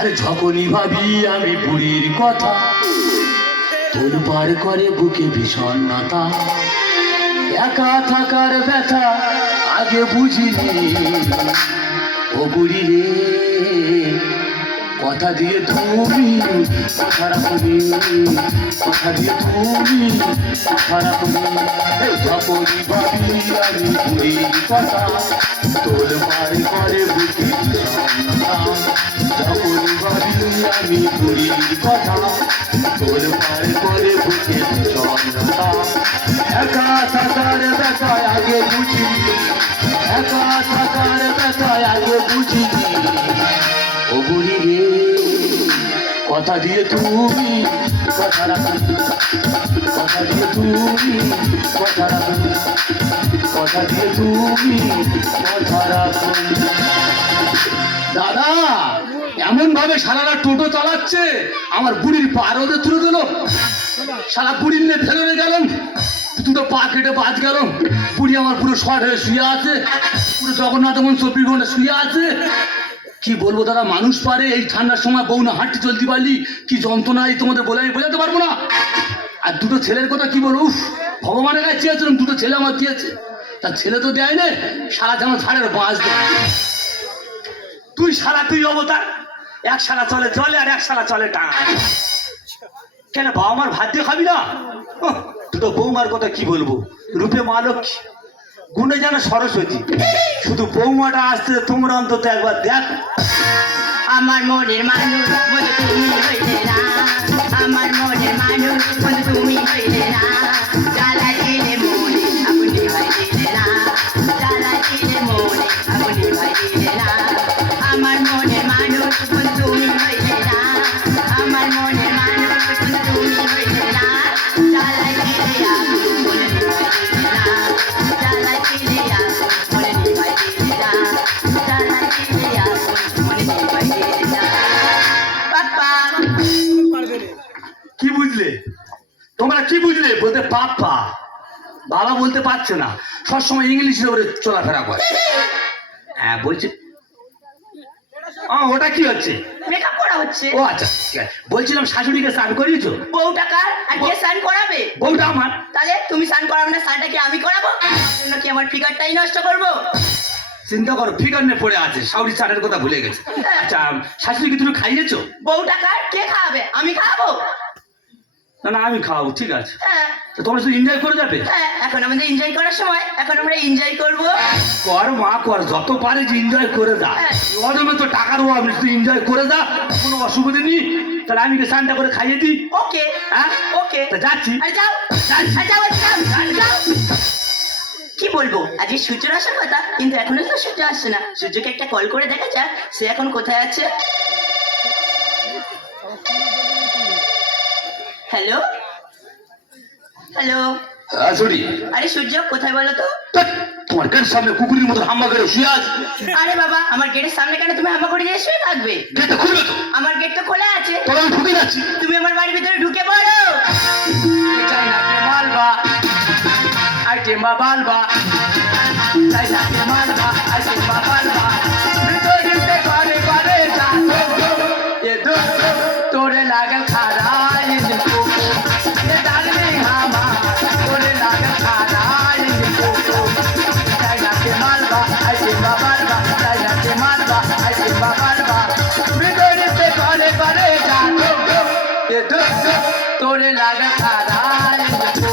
আরে যখনই ভাবি আমি বুড়ির কথা, তোর পার করে বুকে বিষণ্ণতা। একা থাকার ব্যথা আগে বুঝিনি, ও বুড়ি রে কথা দিয়ে তুমি কথা রাখবি, কথা দিয়ে তুমি কথা রাখবি। যখনই ভাবি আমি বুড়ির কথা, তোর পার করে বুকে বিষণ্ণতা। যখনই ভাবি আমি বুড়ির কথা, তোর পার করে বুকে বিষণ্ণতা। একা থাকার ব্যথায় আগে বুঝিনি, একা থাকার ব্যথায় আগে বুঝিনি, ও বুড়ি রে কথা দিয়ে তুমি কথা রাখবি, কথা দিয়ে তুমি কথা রাখবি, কথা দিয়ে তুমি কথা রাখবি। দাদা এমন ভাবে সারারা টোটো চালাচ্ছে, আমার বুড়ির পা রোদে তুলে দিল। সারা বুড়ির নিয়ে ফেলে গেলাম, দুটো পা কেটে বাজ গেল। বুড়ি আমার পুরো শর্ট হয়ে শুয়ে আছে, পুরো জগন্নাথ মন 24 ঘন্টা শুয়ে আছে। কি বলবো দাদা, মানুষ পারে এই ঠান্ডার সময় বউ না হাঁটতে চলতে পারলি কি যন্ত্রণা, এই তোমাদের বলে আমি বোঝাতে পারবো না। আর দুটো ছেলের কথা কি বলবো, উফ ভগবানের কাছে চেয়েছিলাম, দুটো ছেলে আমার দিয়েছে, তার ছেলে তো দেয় না। সারা যেন ছাড়ের বাঁচ দেয়। তুই শালা তুই অবতার, এক শালা চলে চলে আর এক শালা চলে টান। কেন বাবা মার ভাত দিয়ে খাবি না? দুটো বৌমার কথা কি বলবো, রূপে মা লক্ষ্মী, গুণে যেন সরস্বতী। শুধু বৌমাটা আসতে তোমরা অন্তত একবার দেখ। আমার মনের মানুষ বলে তুমি হইলে না, আমার মনের মানুষ বলে তুমি হইলে না। জ্বালা দিলে মনে আপনি ভাই দিলে না, জ্বালা দিলে মনে আপনি ভাই দিলে না। আমার মনের মানুষ বলে তুমি হইলে না, আমার মনের মানুষ বলে তুমি হইলে না। জ্বালা দিলে আপনি বলে ভাই দিলে না, জ্বালা দিলে আপনি বলে ভাই দিলে না, জ্বালা দিলে আপনি বলে ভাই দিলে না। বাবা কি বুঝলে তোমরা, কি বুঝলে? বলতে বাপ্পা, বাবা বলতে পারছে না, সবসময় ইংলিশে ওরে চলাফেরা করে। হ্যাঁ বলছে, ওটা কি হচ্ছে? মেকআপ করা হচ্ছে। ও আচ্ছা ঠিক আছে। বলছিলাম শাশুড়িকে স্নান করিয়েছো? বউটা কার আর কে স্নান করাবে? বউটা আমার। তাহলে তুমি স্নান করাবে না, স্নানটা কি আমি করাবো? জন্য কি আমার ফিগারটাই নষ্ট করবো? চিন্তা করো, ফিগার নিয়ে পড়ে আছে, শাশুড়ি স্নানের কথা ভুলে গেছে। আচ্ছা শাশুড়িকে তুমি খাইয়েছো? বউটা কার, কে খাওয়াবে? আমি খাওয়াবো। না না আমি খাওয়াবো, ঠিক আছে। হ্যাঁ তো তোমরা শুধু এনজয় করে যাবে। হ্যাঁ, এখন আমাদের এনজয় করার সময়, এখন আমরা এনজয় করবো। কর মা কর, যত পারে যে এনজয় করে যা। হ্যাঁ। অজমে তো টাকার অভাব নেই, তুই এনজয় করে যা, কোনো অসুবিধা নেই। তাহলে আমি স্নানটা করে খাইয়ে দিই। ওকে হ্যাঁ ওকে, তা যাচ্ছি। আরে যাও, আরে যাও, আরে যাও। কি বলবো, আজকে সূর্যের আসার কথা, কিন্তু এখনো তো সূর্য আসছে না। সূর্যকে একটা কল করে দেখা যাক সে এখন কোথায় আছে। হ্যালো হ্যালো, শাশুড়ি আরে সূর্য কোথায় বলো তো? তোমার গেটের সামনে কুকুরের মতো হাম্মা করে শুয়ে আছে। আরে বাবা, আমার গেটের সামনে কেন তুমি হামা করে দিয়ে শুয়ে থাকবে? গেটটা খুলবে তো? আমার গেট তো খোলা আছে। তোর আমি ঢুকে যাচ্ছি। তুমি আমার বাড়ির ভিতরে ঢুকে পড়ো। চাই না কে মালবা আইটেম বা বালবা, চাই না কে মালবা আইটেম বা বালবা। ভিতরিতে ঘরে ঘরে যা এ দোস্ত তোরে লাগল খারাই দিকো, এ ডার্লিং আমার তোরে লাগল খারাই দিকো। চাই না কে মালবা আইটেম বা বালবা, চাই না কে মালবা আইটেম বা বালবা। ভিতরিতে ঘরে ঘরে যা এ দোস্ত তোরে লাগল খারাই দিকো,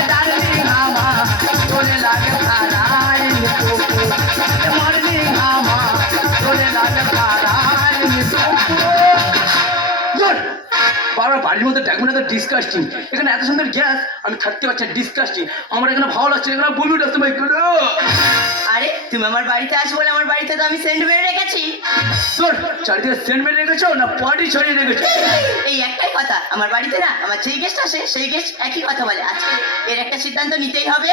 এ ডার্লিং আমার তোরে লাগল খারাই দিকো, এ মর্নিং আমার তোরে লাগল খারাই দিকো। বারবার বাড়ির মধ্যে ডাকবেন এত ডিসকাস্টিং, এখানে এত সুন্দর গ্যাস আমি থাকতে পারছি না, ডিসকাস্টিং। আমার এখানে ভালো লাগছে, এখানে বমি উঠে ভাই। আরে তুমি আমার বাড়িতে আসো বলে আমার বাড়িতে তো আমি সেন্ট মেরে রেখেছি। তোর চারিদিকে সেন্ট মেরে রেখেছো না পটি ছড়িয়ে রেখেছো? এই একটাই কথা, আমার বাড়িতে না আমার যেই গেস্ট আসে সেই গেস্ট একই কথা বলে। আজকে এর একটা সিদ্ধান্ত নিতেই হবে।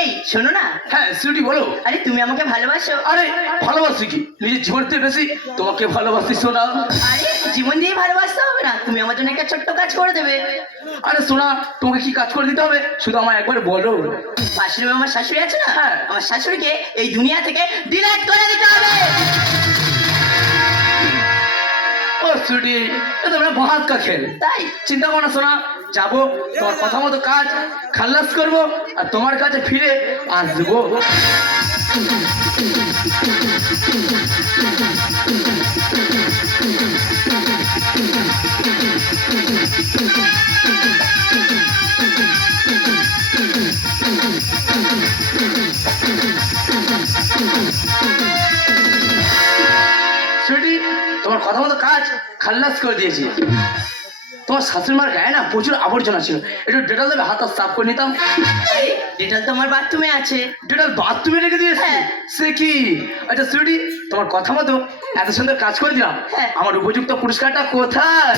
এই শোনো না, হ্যাঁ সুটি বলো। আরে তুমি আমাকে ভালোবাসো? আরে ভালোবাসি কি, নিজের জীবনের থেকে বেশি তোমাকে ভালোবাসি সোনা। আরে জীবন দিয়ে ভালোবাসতে হবে না, তুমি আমার জন্য একটা ছোট্ট কাজ করে দেবে। আরে সোনা তোমাকে কি কাজ করে দিতে হবে, শুধু আমার একবার বলো। পাশের রুমে আমার শাশুড়ি আছে না, হ্যাঁ। আমার শাশুড়িকে এই দুনিয়া থেকে ডিলিট করে দিতে হবে। ছুটি এ তোমরা ভাত কা খেল তাই চিন্তা করো না শোনা যাবো তোমার কথা মতো কাজ খাল্লাস করবো আর তোমার কাছে ফিরে আসবো ছুটি তোমার কথা মতো কাজ খাল্লাস করে দিয়েছি তোমার শাশুড়ি মার গায়ে না প্রচুর আবর্জনা ছিল একটু ডেটাল দেবে হাত সাফ করে নিতাম ডেটল তো আমার বাথরুমে আছে। ডেটাল বাথরুমে রেখে দিয়েছে হ্যাঁ। সে কি আচ্ছা সুইটি তোমার কথা মতো এত সুন্দর কাজ করে দিলাম হ্যাঁ। আমার উপযুক্ত পুরস্কারটা কোথায়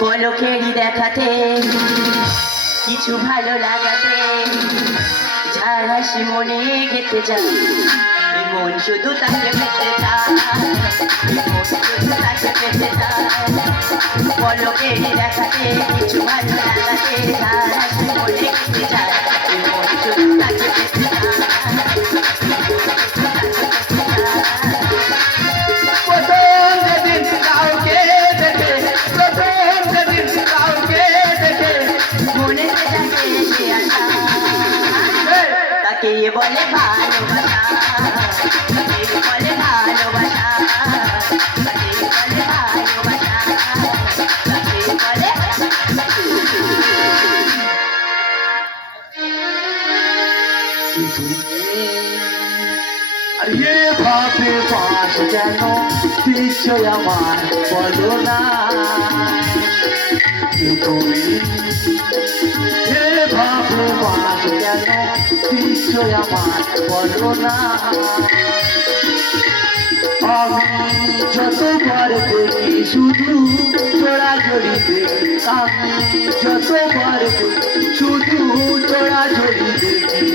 পলকেরই দেখাতে কিছু ভালো লাগাতে ঝাড় হাসি মনে গেতে যায় এই মন শুধু তাকে পেতে চায় এই মন শুধু তাকে পেতে চায় পলকেরই দেখাতে কিছু ভালো লাগাতে ঝাড় হাসি মনে গেতে যায় এই মন শুধু তাকে পেতে চায় প্রথম যেদিন কাউকে দেখে প্রথম যেদিন কাউকে দেখে মনে থাকে সে আশা তাকে বলে ভালোবাসা তাকে বলে ভালোবাসা তাকে বলে ভালোবাসা তাকে বলে আর এ ভাবে বাস কেন নিশ্চয় আমার বলো না কি তুমি এ ভাবে বাস কেন নিশ্চয় আমার বলো না আমি যতবার দেখি শুধু তোরা জড়ি দেখি আমি যতবার দেখি শুধু তোরা জড়ি দেখি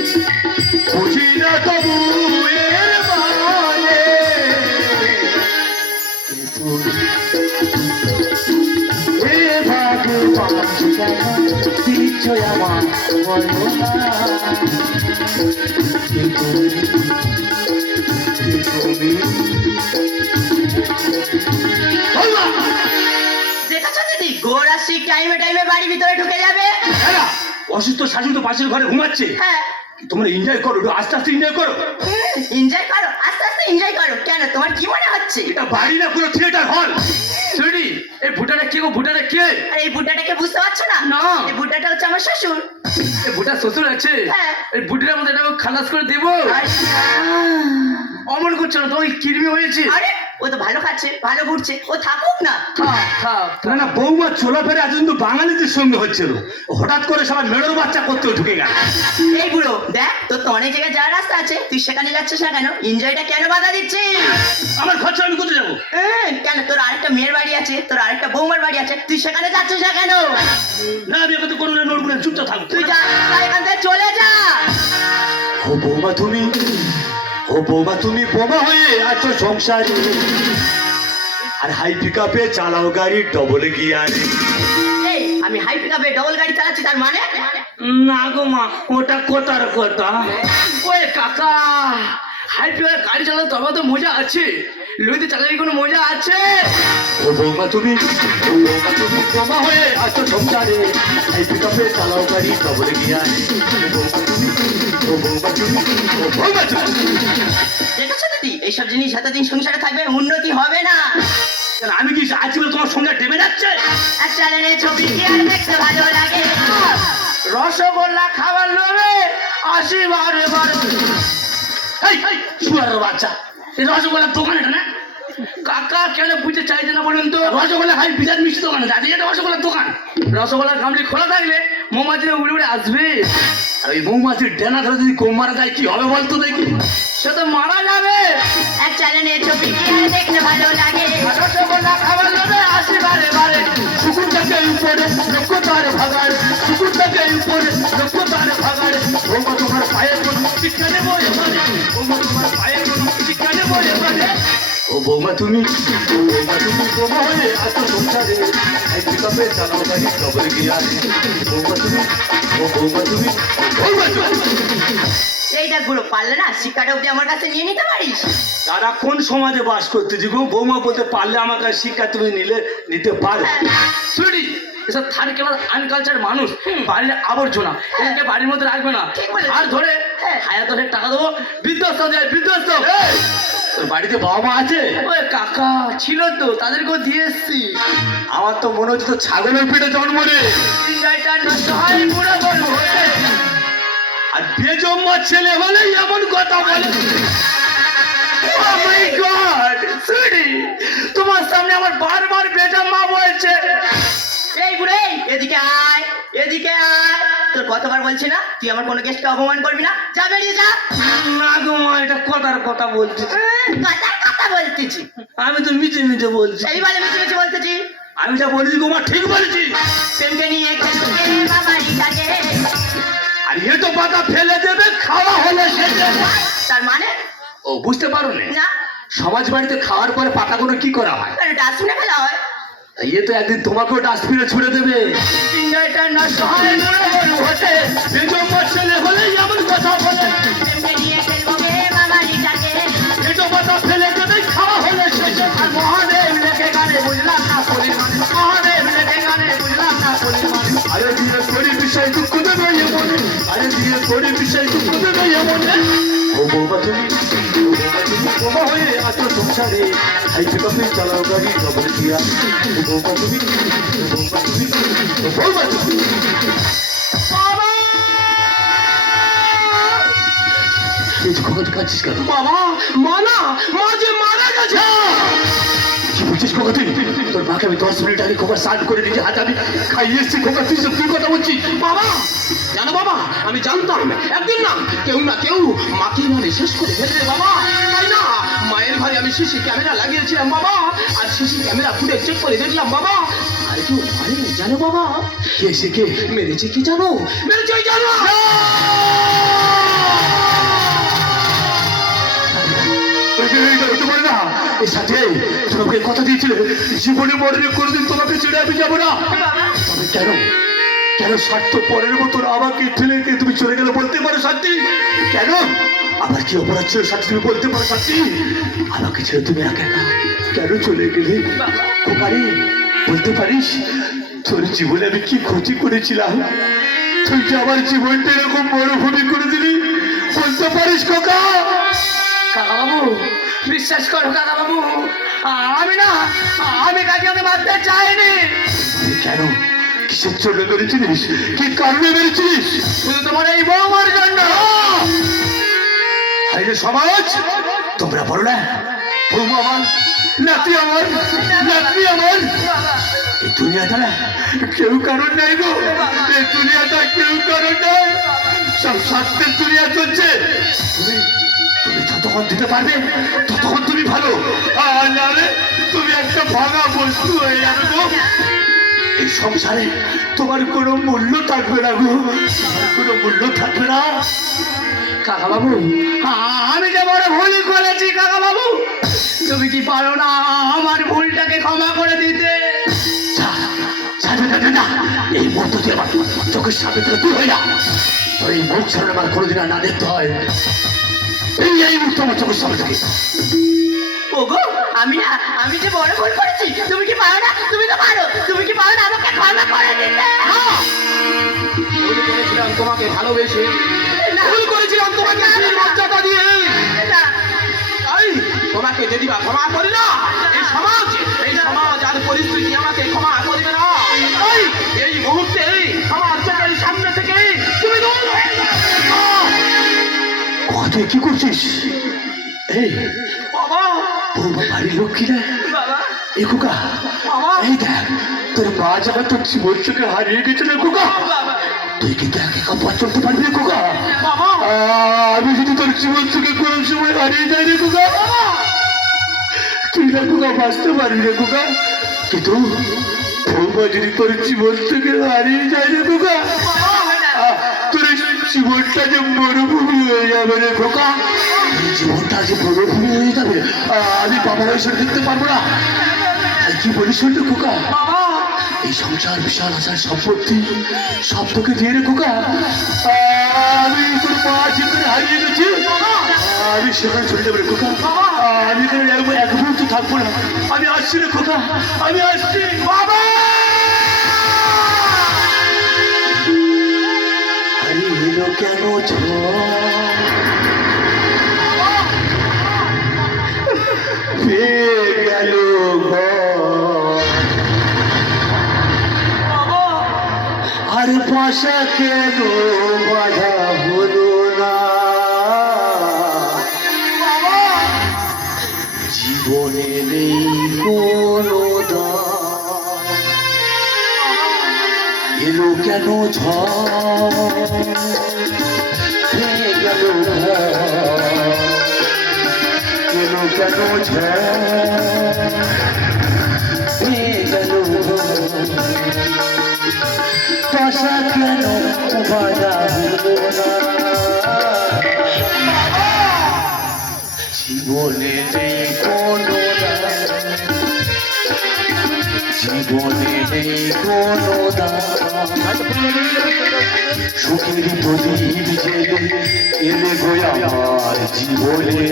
বুঝি না তবু এর মানে এ ভগবান কেন নিশ্চয় আমার বলো না কি তুমি দেখেছো দিদি গোড়া শিখ টাইমে টাইমে বাড়ির ভিতরে ঢুকে যাবে অসুস্থ শাশুড়ি তো পাশের ঘরে ঘুমাচ্ছে হ্যাঁ তোমরা এনজয় করো একটু আস্তে আস্তে এনজয় করো এনজয় করো আস্তে আস্তে এনজয় করো কেন তোমার কি মনে হচ্ছে এটা বাড়ি না পুরো থিয়েটার হল সুইটি এই ভুটাটা কে গো ভুটাটা কে আর এই বুটাটাকে বুঝতে পারছো না না। এই বুটাটা হচ্ছে আমার শ্বশুর এই ভুটার শ্বশুর আছে হ্যাঁ। এই ভুটিটার মধ্যে এটাকে খালাস করে দেবো অমন করছো না তোমার কিরমি হয়েছে আরে ও তো ভালো খাচ্ছে ভালো ঘুরছে ও থাকুক না থাক থাক না না বৌমা চলাফেরা এত কিন্তু বাঙালিদের সঙ্গে হচ্ছিল হঠাৎ করে সবাই মেড়োর বাচ্চা করতেও ঢুকে গেল এই বুড়ো দেখ তোর তো অনেক জায়গায় যাওয়ার রাস্তা আছে তুই সেখানে যাচ্ছিস না কেন এনজয়টা কেন বাধা দিচ্ছিস আমার খরচা আমি কোথায় যাবো কেন তোর আরেকটা মেয়ের বাড়ি আছে তোর আরেকটা বৌমার বাড়ি আছে তুই সেখানে যাচ্ছিস না কেন না আমি এখন তো কোনো না নড়বো না চুপচাপ থাকবো তুই যা তাই এখান থেকে চলে যা ও বৌমা তুমি বোমা হয়ে আছো সংসারে আর হাই পিকআপে চালাও গাড়ি ডবল গিয়ারে এই আমি হাই পিকআপে ডবল গাড়ি চালাচ্ছি তার মানে না গো মা ওটা কোথার কথা ওই কাকা হাই পিওর গাড়ি চালাতে তবে তো মজা আছে লইতে চালালে কোনো মজা আছে ও বৌমা তুমি বোমা হয়ে আছো সংসারে হাই পিকআপে চালাও গাড়ি ডবল গিয়ারে ও বৌমা তুমি দেখেছো দিদি এইসব জিনিস এতদিন সংসারে থাকবে উন্নতি হবে না আমি কি আছি বলে তোমার সঙ্গে ডেবে যাচ্ছে এক চ্যানেলে ছবি কি আর দেখতে ভালো লাগে রসগোল্লা খাবার লোভে আসি বারে বারে এই শুয়ারের বাচ্চা এই রসগোল্লার দোকান এটা না কাকা কেন বুঝতে চাইছে না বলুন তো রসগোল্লা খাই বিরাট মিষ্টি দোকান আছে এটা রসগোল্লার দোকান রসগোল্লার গামলি খোলা থাকলে মৌমাছিরা উড়ে উড়ে আসবে আর ওই মৌমাছির ডেনা ধরে যদি কোম মারা যায় কি হবে বলতো দেখি সে তো মারা যাবে এক চ্যানেলে ছবি কি আর দেখতে ভালো লাগে রসগোল্লা খাবার লোভে আসি বারে বারে কুকুরটাকে উপরে লক্ষ্য তারে ভাগাড় কুকুরটাকে উপরে লক্ষ্য তারে ভাগাড় বৌমা তোমার পায়ের কোনো শিক্ষা নেবো এবারে বৌমা তোমার পায়ের কোনো শিক্ষা নেবো এবারে ও বৌমা তুমি বোমা হয়ে আছো সংসারে এই পিকআপে চালাও গাড়ি ডবল গিয়ারে বৌমা তুমি এই দেখ বুড়ো, পারলে না শিক্ষাটা অব্দি আমার কাছে নিয়ে নিতে পারিস। দাদা কোন সমাজে বাস করতেছি গো? বৌমা বলতে পারলে আমার কাছে শিক্ষা তুমি নিতে পারো। শুনি এসব থার্ড ক্লাস আনকালচার মানুষ, বাড়ির আবর্জনা এদেরকে বাড়ির মধ্যে রাখবে না। ঠিক বলেছিস। আর ধরে হ্যাঁ। হাজার দশেক টাকা দেবো, বিধ্বস্ত দেয় বিধ্বস্ত। এই, তোর বাড়িতে বাবা মা আছে? ওই কাকা ছিল তো, তাদেরকেও দিয়ে এসছি। আমার তো মনে হচ্ছে তো ছাগলের পেটে জন্ম রে। ইন্ডিয়াটা নষ্ট হয় বুড়ো বলবো। আর বেজম্মা ছেলে হলেই এমন কথা বলে। Oh my God! শুনি তোমার সামনে আমার বারবার বেজাম্মা বলছে। এই বুড়ো, এই, এদিকে আয়, এদিকে আয়। তোর কতবার বলছি না তুই আমার কোনো গেস্টকে অপমান করবি না, যা বেরিয়ে যা। না গো মা, এটা কথার কথা বলছিস। কথা কথা বলতেছি, আমি তো মিটে মিটে বলছি। সেই বলে মিছি মিছি বলতেছি। আমি যা বলেছি গো মা ঠিক বলেছি। প্রেমকে নিয়ে খেলবে বাবারই থাকে। আর এ তো পাতা ফেলে দেবে, খাওয়া হলে শেষে। তার মানে ও বুঝতে পারো না, সমাজ বাড়িতে খাওয়ার পরে পাতাগুলো কি করা হয়? ডাস্টবিনে ফেলা হয়। এ তো একদিন তোমাকেও ডাস্টবিনে ছুড়ে দেবে। ইন্ডিয়াটা নষ্ট হয় বুড়ো বলবো হতে। বেজম্মা ছেলে হলেই এমন কথা বলে। প্রেমকে নিয়ে খেলবে বাবারই থাকে। এ তো পাতা ফেলে দেবে, খাওয়া হলে শেষে। আর মহাদেব লেখে গানে বুঝলাম না পরির মানে, মহাদেব লেখে গানে বুঝলাম না পরির মানে। আরে দিয়ে করি বিষয় দুঃখ দেবে এমন। আরে দিয়ে করি বিষয় দুঃখ দেবে এমন। ও বৌমা তুমি, ও বৌমা তুমি বোমা হয়ে আছো সংসারে। হাইতে কপি চালাও গাড়ি খবর দিয়া। ও বৌমা তুমি, ও বৌমা তুমি, ও বৌমা তুমি। এই যে খবর কাছিস কেন? বাবা মা না, মা যে মারা গেছে। কি বলছিস খোকা তুই? তোর মাকে আমি 10 মিনিট আগে খোকা স্নান করে নিজে হাতে আমি খাইয়ে এসছি। খোকা তুই সব তুই কথা বলছিস? বাবা জানো বাবা, আমি জানতাম একদিন না কেউ মাকে মানে শেষ করে ফেলবে বাবা। তাই না মায়ের ঘরে আমি সিসি ক্যামেরা লাগিয়েছিলাম বাবা, আর সিসি ক্যামেরা ফুটে চেক করে দেখলাম বাবা, আর কেউ মারেনি জানো বাবা। কে সে কে? মেরেছে কি জানো? মেরেছে ওই জানো। হতে পারে না। এর সাথে তোমাকে কথা দিয়েছিলে জীবনে মরণে কোনোদিন তোমাকে ছেড়ে আমি যাবো না। তবে কেন কেন স্বার্থ পরের মতন আমাকে ঠেলে দিয়ে তুমি চলে গেলে বলতে পারো শান্তি? কেন আমার কি অপরাধ ছিল শান্তি? তুমি বলতে পারো শান্তি? আমাকে ছেড়ে তুমি একা একা কেন চলে গেলে? খোকারি বলতে পারিস তোর জীবনে আমি কি ক্ষতি করেছিলাম? তুই যে আমার জীবনটা এরকম মরুভূমি করে দিলি, বলতে পারিস খোকা? কাকা বাবু বিশ্বাস করো কাকা বাবু, আমি কাকে মারতে চাইনি। কেন কিসের জন্য মেরেছিলিস? কি কারণে মেরেছিলিস? শুধু তোমার এই বৌমার জন্য। আরে সমাজ তোমরা বলো না বৌমা আমার, নাতি আমার, নাতি আমার। এই দুনিয়াটা না কেউ কারণ নাই গো। এই দুনিয়াটা কেউ কারণ নাই, সব স্বার্থের দুনিয়া চলছে। তুমি তুমি যতক্ষণ দিতে পারবে ততক্ষণ তুমি ভালো, আর নাহলে তুমি একটা ভাঙা বস্তু হয়ে যাবে গো। এই সংসারে তোমার কোনো মূল্য থাকবে না গো, তোমার কোনো মূল্য থাকবে না। কাকা বাবু আমি যে বড় ভুল করেছি কাকা বাবু, তুমি কি পারো না আমার ভুলটাকে ক্ষমা করে দিতে? যা, যা, যা, যা, যা। এই মুহূর্তে তুই আমার চোখের সামনে থেকে দূর হয়ে যা। তোর এই মুখ সামনে আমার কোনোদিন আর না দেখতে হয়। এই মুহূর্তে আমার চোখের সামনে থেকে। ওগো আমি যে বড় ভুল করেছি, তুমি কি পারো না? তুমি তো পারো, তুমি কি পারো না আমাকে ক্ষমা করে দিতে? ভুল করেছিলাম তোমাকে ভালোবেসে, ভুল করেছিলাম তোমাকে মর্যাদা দিয়ে। না, তাই তোমাকে যদি বা ক্ষমা করি না, এই সমাজ আর পরিস্থিতি আমাকে ক্ষমা করবে না। তাই এই মুহূর্তে আমার চোখের সামনে থেকে তুমি দূর হয়ে যাও। তুই কি করছিস? এই বাবা বৌমা বাড়ির লক্ষ্মী না? বাবা এই খোকা, বাবা এই দেখ তোর মা যাবার তোর জীবন থেকে হারিয়ে গেছে রে খোকা। বাবা তুই কিন্তু একা একা পথ চলতে পারবি রে খোকা? বাবা আমি যদি তোর জীবন থেকে কোন সময় হারিয়ে যাই রে খোকা, তুই না খোকা বাঁচতে পারবি রে খোকা। কিন্তু বৌমা যদি তোর জীবন থেকে হারিয়ে যায় রে খোকা, তোর এই জীবনটা যে মরুভূমি হয়ে যাবে রে খোকা। এই জীবনটা যে মরুভূমি হয়ে যাবে, আমি বাবার এসে দেখতে পারবো না। কি বলিস রে খোকা? বাবা এই সংসার বিশাল আচার সম্পত্তি সব তোকে দিয়ে রে খোকা। আমি তোর মা যেখানে হারিয়ে গেছি আমি সেখানে চলে যাবো রে খোকা। আমি এখানে এক মুহূর্ত থাকবো না। আমি আসছি রে খোকা, আমি আসছি বাবা। আরে এলো কেন গেল আর ভাষা কেন বাধা হলো না। জীবনে নেই কোনো দাম, এলো কেন ঝড় গেল এলো কেন ঝড় গেল ভাষা কেন বাধা হলো না। জীবনে নেই কোনো জীবনে নেই কোনো সুখের প্রদীপ জেলে এলে গো আমার জীবনে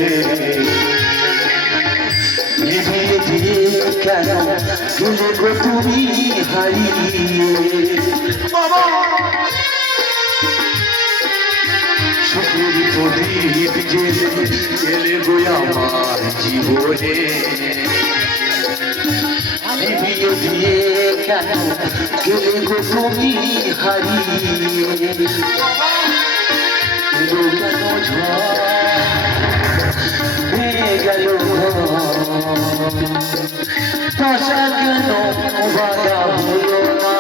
নিভিয়ে দিয়ে কেন গেলে গো তুমি হারিয়ে। বাবা সুখের প্রদীপ জেলে এলে গো আমার জীবনে নিভিয়ে দিয়ে কেন গেলে গো তুমি হারিয়ে। এলো কেন ঝড় গেল ভাষা কেন বাধা হলো না।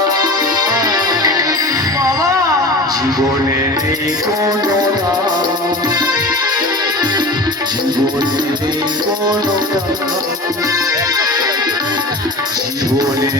জীবনে নেই কোনো জীবনে নেই কোনো জীবনে